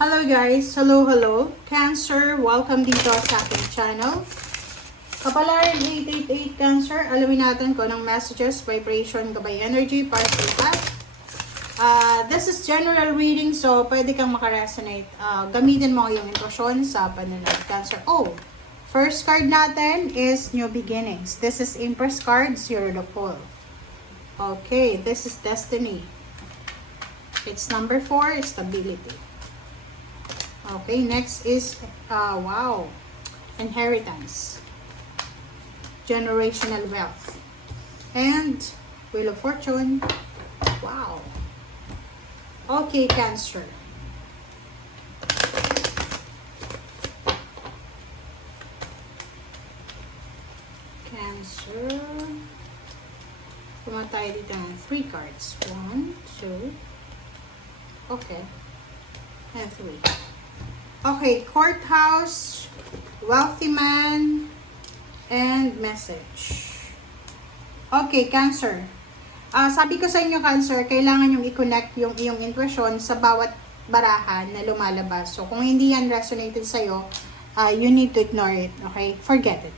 Hello guys! Hello! Cancer, welcome dito sa aking channel. Kapalaran 888 Cancer, alamin natin kung anong messages, vibration, gabay energy, para sa lahat. This is general reading, so pwede kang makaresonate. Gamitin mo yung intuition sa panunod. Cancer. First card natin is New Beginnings. This is Empress cards, you're the Fool. Okay, this is Destiny. It's number 4, Stability. Okay, next is, Inheritance. Generational Wealth. And Wheel of Fortune. Wow. Okay, Cancer. Cancer. Pumatay dito ng 3 cards. 1, 2. Okay. And 3. Okay, Courthouse, Wealthy Man, and Message. Okay, Cancer. Sabi ko sa inyo, Cancer, kailangan yung i-connect yung iyong intuition sa bawat barahan na lumalabas. So, kung hindi yan resonated sa'yo, you need to ignore it. Okay? Forget it.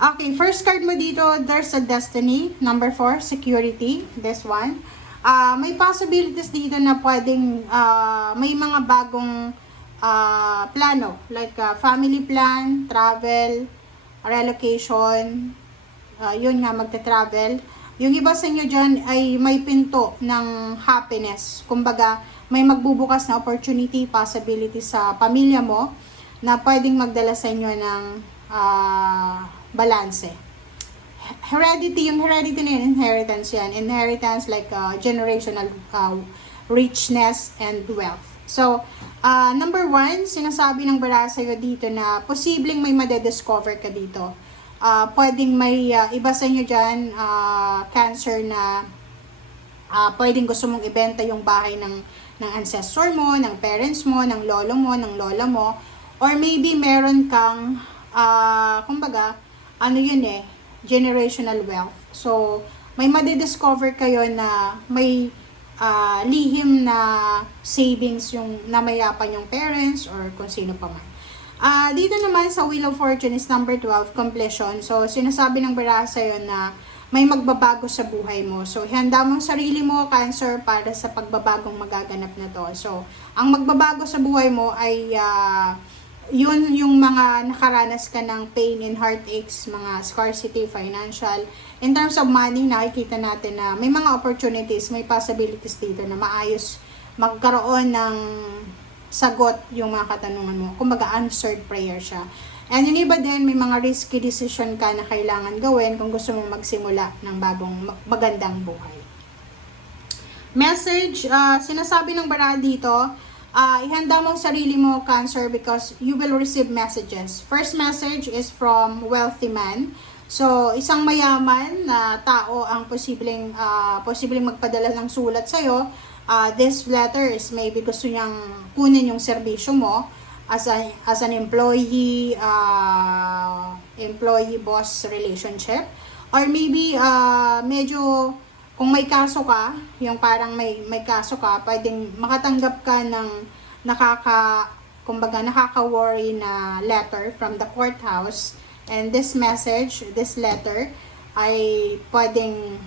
Okay, first card mo dito, there's a Destiny. Number 4, Security. This one. May possibilities dito na pwedeng may mga bagong plano, like family plan, travel, relocation, yun nga, magta-travel. Yung iba sa inyo dyan ay may pinto ng happiness. Kumbaga, may magbubukas na opportunity, possibility sa pamilya mo na pwedeng magdala sa inyo ng balanse. Heredity, yung heredity na yun, inheritance yan. Inheritance like generational richness and wealth. So, number 1, sinasabi ng bara sa'yo dito na posibleng may madediscover ka dito. Pwedeng may iba sa inyo dyan, Cancer, na pwedeng gusto mong ibenta yung bahay ng ancestor mo, ng parents mo, ng lolo mo, ng lola mo. Or maybe meron kang, kumbaga, generational wealth. So, may madediscover kayo na may lihim na savings yung namayapan yung parents or kung sino pa man. Dito naman sa Wheel of Fortune is number 12, Completion. So, sinasabi ng bara sa'yo na may magbabago sa buhay mo. So, ihanda mo ang sarili mo, Cancer, para sa pagbabagong magaganap na to. So, ang magbabago sa buhay mo ay yun yung mga nakaranas ka ng pain and heartaches, mga scarcity, financial. In terms of money, nakikita natin na may mga opportunities, may possibilities dito na maayos magkaroon ng sagot yung mga katanungan mo. Kumbaga, answered prayer siya. And yung iba din, may mga risky decision ka na kailangan gawin kung gusto mong magsimula ng bagong magandang buhay. Message, sinasabi ng bara dito, ihanda mo ang sarili mo, Cancer, because you will receive messages. First message is from Wealthy Man. So, isang mayaman na tao ang posibleng magpadala ng sulat sa'yo. This letter is maybe gusto niyang kunin yung serbisyo mo as an employee-boss relationship. Or maybe, medyo, kung may kaso ka, yung parang may kaso ka, pwedeng makatanggap ka ng nakaka-worry na letter from the courthouse. And this message, this letter, ay pwedeng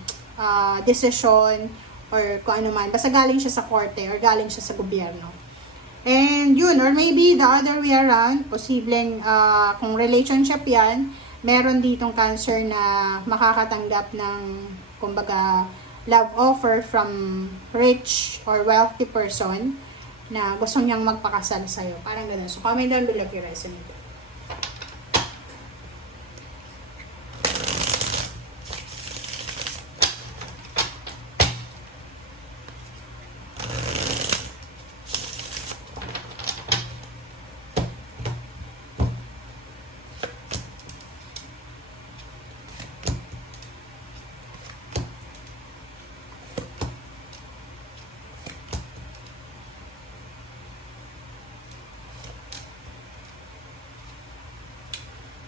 decision or kung ano man. Basta galing siya sa korte or galing siya sa gobyerno. And yun, or maybe the other way around, posibleng kung relationship yan, meron ditong Cancer na makakatanggap ng, kumbaga, love offer from rich or wealthy person na gusto niyang magpakasal sa'yo. Parang ganun. So, comment down below if you resonate.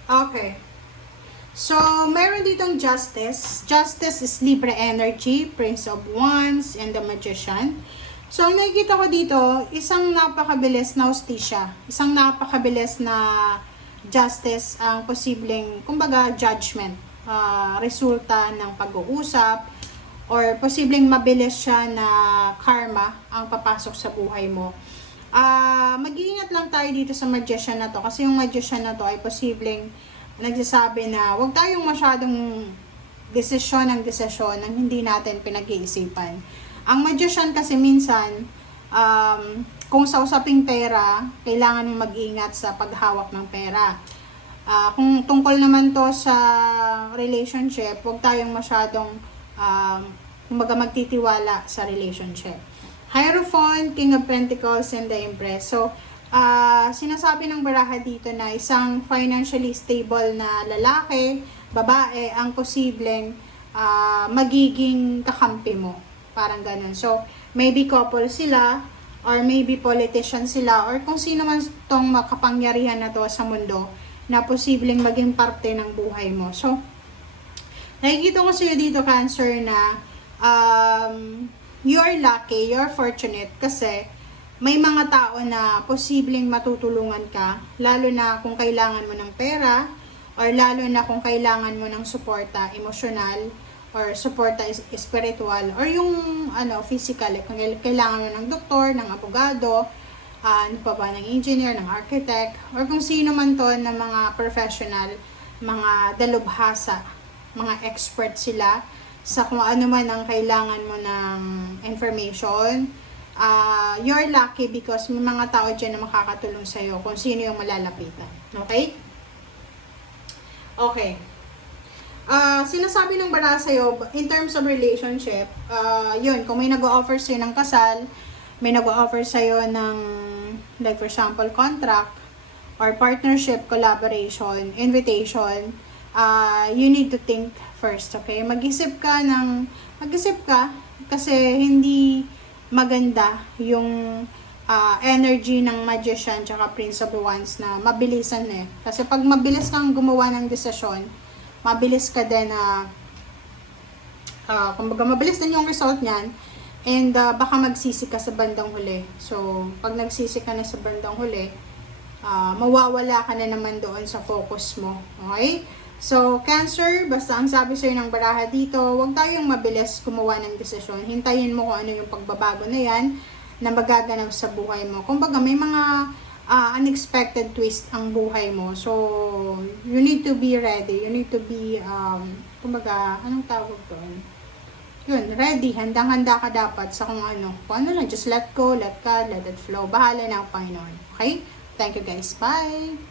Okay. So, meron ditong Justice. Justice is Libra energy, Prince of Wands, and the Magician. So, ang nakikita ko dito, isang napakabilis na hustisya. Isang napakabilis na justice ang posibleng, kumbaga, judgment. Resulta ng pag-uusap or posibleng mabilis siya na karma ang papasok sa buhay mo. Mag-iingat lang tayo dito sa magician na to kasi yung magician na to ay posibleng nagsasabi na huwag tayong masyadong desisyon ng hindi natin pinag-iisipan. Ang magician kasi minsan, kung sa usaping pera, kailangan mong mag-ingat sa paghawak ng pera. Kung tungkol naman to sa relationship, huwag tayong masyadong kumbaga magtitiwala sa relationship. Hierophant, King of Pentacles, and the Empress. So, sinasabi ng baraha dito na isang financially stable na lalaki, babae, ang posibleng magiging kakampi mo. Parang ganun. So, maybe couple sila, or maybe politician sila, or kung sino man tong makapangyarihan na to sa mundo, na posibleng maging parte ng buhay mo. So, nakikita ko sa'yo dito, Cancer, na you are lucky, you're fortunate, kasi may mga tao na posibleng matutulungan ka, lalo na kung kailangan mo ng pera, or lalo na kung kailangan mo ng suporta emosyonal, or suporta spiritual, or yung physical, kung kailangan mo ng doktor, ng abogado, ng engineer, ng architect, or kung sino man to na mga professional, mga dalubhasa, mga expert sila sa kung ano man ang kailangan mo ng information. You're lucky because may mga tao dyan na makakatulong sa'yo kung sino yung malalapitan. Okay? Okay. Sinasabi ng baraha sa'yo, in terms of relationship, yun, kung may nag-o-offer sa'yo ng kasal, may nag-o-offer sa'yo ng, like for example, contract, or partnership, collaboration, invitation, you need to think first, okay? Mag-isip ka kasi hindi maganda yung energy ng magician tsaka Prince of Wands na mabilisan eh. Kasi pag mabilis kang gumawa ng desisyon, mabilis ka din na kumbaga mabilis din yung result niyan, and baka magsisi ka sa bandang huli. So, pag nagsisi ka na sa bandang huli, mawawala ka na naman doon sa focus mo. Okay? So, Cancer, basta ang sabi sa'yo ng baraha dito, huwag tayong mabilis gumawa ng desisyon. Hintayin mo kung ano yung pagbabago na yan na magaganap sa buhay mo. Kumbaga, may mga unexpected twist ang buhay mo. So, you need to be ready. You need to be, kumbaga, anong tawag doon? Yun, ready. Handang-handa ka dapat sa kung ano. Kung ano lang, just let go, let God, let it flow. Bahala na ang Panginoon. Okay? Thank you guys. Bye!